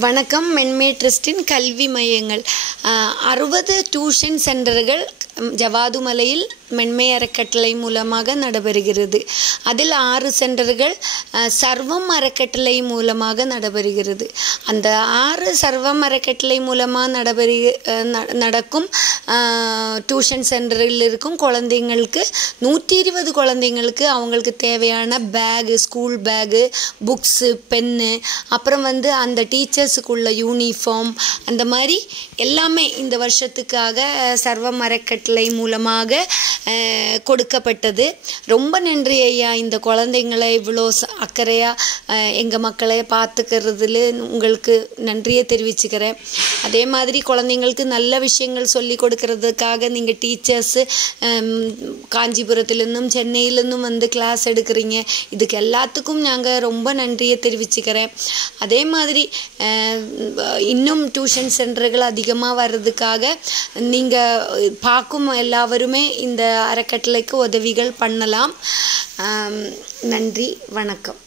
வணக்கம். மென்மே ட்ரஸ்டின் கல்வி மையங்கள் 60 டியூஷன் சென்டர்கள் ஜவாதுமலையில் மென்மை அறக்கட்டளை மூலமாக நடைபெறுகிறது. அதில் 6 சென்டர்கள் சர்வம் அறக்கட்டளை மூலமாக நடைபெறுகிறது. அந்த 6 சர்வம் அறக்கட்டளை மூலமாக நடக்கும் டியூஷன் சென்டரில் இருக்கும் குழந்தைங்களுக்கு 120 குழந்தைங்களுக்கு அவங்களுக்கு தேவையான bag, school bag, books, pen, அப்புறம் அந்த டீச்சர்ஸுக்குள்ள யூனிஃபார்ம், அந்த மாதிரி எல்லாமே இந்த வருஷத்துக்காக சர்வம் அறக்கட்டளை மூலமாக கொடுக்கப்பட்டது. ரொம்ப நன்றி ஐயா. இந்த குழந்தைங்களை இவ்வளோ அக்கறையாக எங்கள் மக்களை பார்த்துக்கிறதுல உங்களுக்கு நன்றியை தெரிவிச்சுக்கிறேன். அதே மாதிரி குழந்தைங்களுக்கு நல்ல விஷயங்கள் சொல்லி கொடுக்கறதுக்காக நீங்கள் டீச்சர்ஸு காஞ்சிபுரத்துலேருந்தும் சென்னையிலேருந்தும் கிளாஸ் எடுக்கிறீங்க. இதுக்கு எல்லாத்துக்கும் நாங்கள் ரொம்ப நன்றியை தெரிவிச்சுக்கிறேன். அதே மாதிரி இன்னும் டியூஷன் சென்டர்கள் அதிகமாக வர்றதுக்காக நீங்கள் பார்க்கும் எல்லாருமே இந்த அறக்கட்டளைக்கு உதவிகள் பண்ணலாம். நன்றி, வணக்கம்.